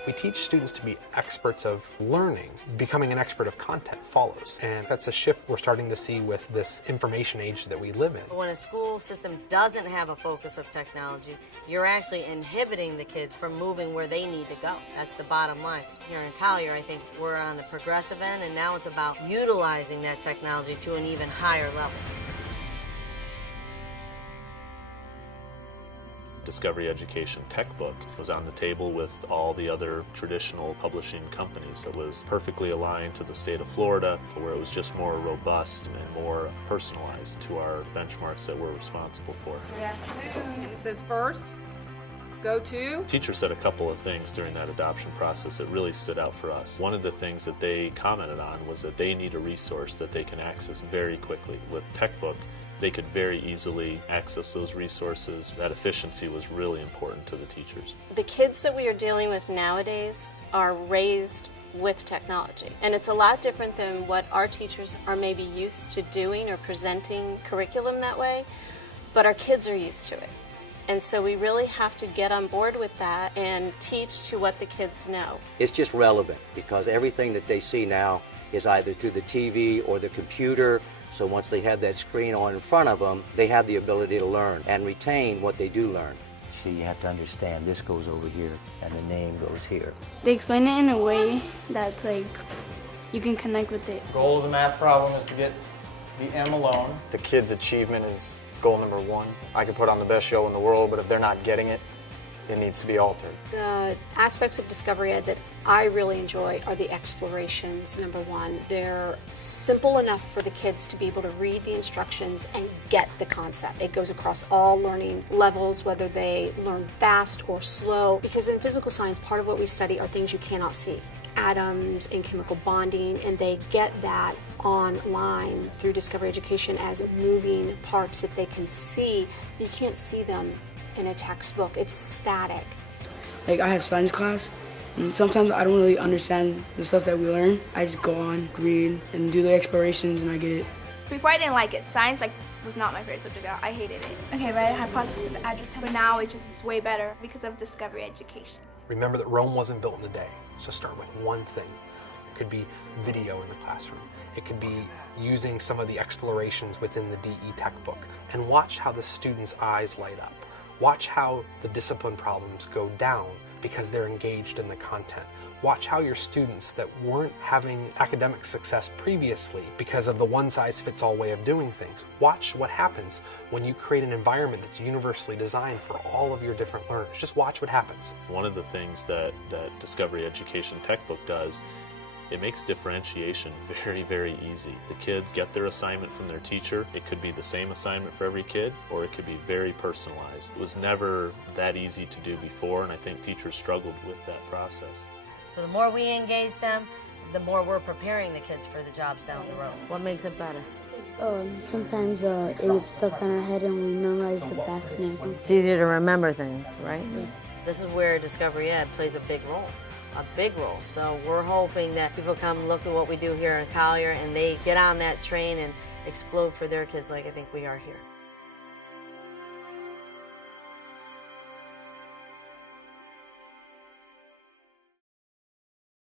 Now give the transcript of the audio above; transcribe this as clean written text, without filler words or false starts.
If we teach students to be experts of learning, becoming an expert of content follows. And that's a shift we're starting to see with this information age that we live in. When a school system doesn't have a focus of technology, you're actually inhibiting the kids from moving where they need to go. That's the bottom line. Here in Collier, I think we're on the progressive end, and now it's about utilizing that technology to an even higher level. Discovery Education tech book was on the table with all the other traditional publishing companies. It was perfectly aligned to the state of Florida, where it was just more robust and more personalized to our benchmarks that we're responsible for. And it says first, go to. Teachers said a couple of things during that adoption process that really stood out for us. One of the things that they commented on was that they need a resource that they can access very quickly. With TechBook, they could very easily access those resources. That efficiency was really important to the teachers. The kids that we are dealing with nowadays are raised with technology, and it's a lot different than what our teachers are maybe used to doing or presenting curriculum that way, but our kids are used to it. And so we really have to get on board with that and teach to what the kids know. It's just relevant because everything that they see now is either through the TV or the computer. So once they have that screen on in front of them, they have the ability to learn and retain what they do learn. You have to understand this goes over here and the name goes here. They explain it in a way that's like you can connect with it. The goal of the math problem is to get the M alone. The kid's achievement is goal number one. I could put on the best show in the world, but if they're not getting it, it needs to be altered. The aspects of Discovery Ed that I really enjoy are the explorations, number one. They're simple enough for the kids to be able to read the instructions and get the concept. It goes across all learning levels, whether they learn fast or slow, because in physical science, part of what we study are things you cannot see. Atoms and chemical bonding, and they get that online through Discovery Education as moving parts that they can see. You can't see them in a textbook. It's static. Like I have science class, and sometimes I don't really understand the stuff that we learn. I just go on, read, and do the explorations, and I get it. Before I didn't like it. Science was not my favorite subject. I hated it. Okay, right, hypothesis of address, but now it just is way better because of Discovery Education. Remember that Rome wasn't built in a day, so start with one thing. It could be video in the classroom. It could be using some of the explorations within the DE tech book, and watch how the students' eyes light up. Watch how the discipline problems go down because they're engaged in the content. Watch how your students that weren't having academic success previously because of the one-size-fits-all way of doing things, watch what happens when you create an environment that's universally designed for all of your different learners. Just watch what happens. One of the things that Discovery Education tech book does, it makes differentiation very, very easy. The kids get their assignment from their teacher. It could be the same assignment for every kid, or it could be very personalized. It was never that easy to do before, and I think teachers struggled with that process. So the more we engage them, the more we're preparing the kids for the jobs down the road. What makes it better? Sometimes it gets stuck on our head and we memorize the facts and everything. It's easier to remember things, right? This is where Discovery Ed plays a big role. So we're hoping that people come look at what we do here in Collier and they get on that train and explode for their kids like I think we are here.